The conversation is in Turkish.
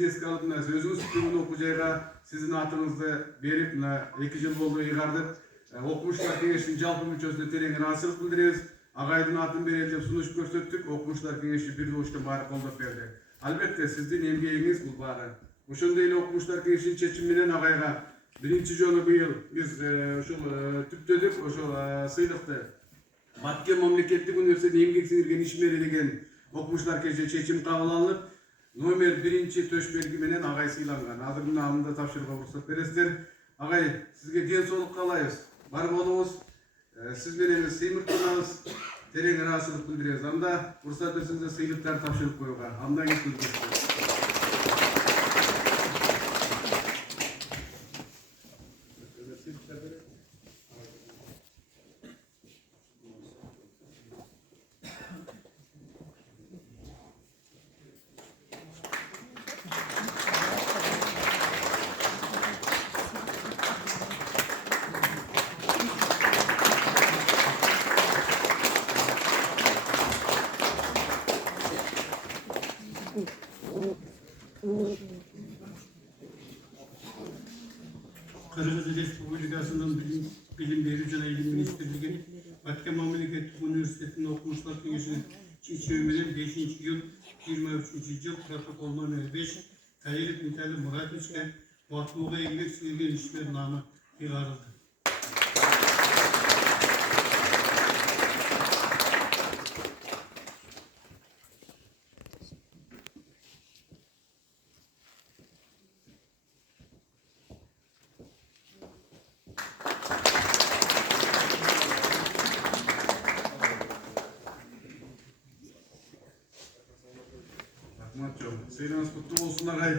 kendinizi eski alıp sözünüz tümün okuyacağına sizin atınızda verip 2 yıl oldu yıkardık. Okumuşlar kengeşin jalpı müçösüne tereň rahatsızlık bildiririz. Agaydın atın berelde sunuş görsettik. Okumuşlar kengeşi bir doştan bari koldup berdi. Albatta sizin emgeğiniz bu bari. Oşonda ile okumuşlar kengeşin çeçiminen agayga birinci jolu bu yıl biz tüptödük oşo sıylıkты. Batken Memleketlik Üniversitesi emgek sinirgen işmeri degen okumuşlar kengeşi çeçim kabul alınıp Nomer 1. töşbergi menen agay sıylangan. Hazır namında tapşırığa ruhsat beresizler. Agay sizge den soğuk kalayız. Var bolunuz. Siz meneniz sıymıktınız. Tereň rahatsızlık bildireriz. Anda ruhsat beresizde sıylıklar tapşırıp koyuğa. Amdan geçtiniz. Kırgız Respublikası'nın Bilim Veri Jana İlim Ministerliği'nin Batken Memleketlik Üniversitesi'nin okumuşlar kengeşinin çeçiminin 5. yıl 23. yıl protokol nomer 5 Tayyip Nitali Muratoviç'e Batmuğa Emgek Sinirgen İşmer namı yığarıldı. Rahmat çok. Seyriniz kutlu olsun agay.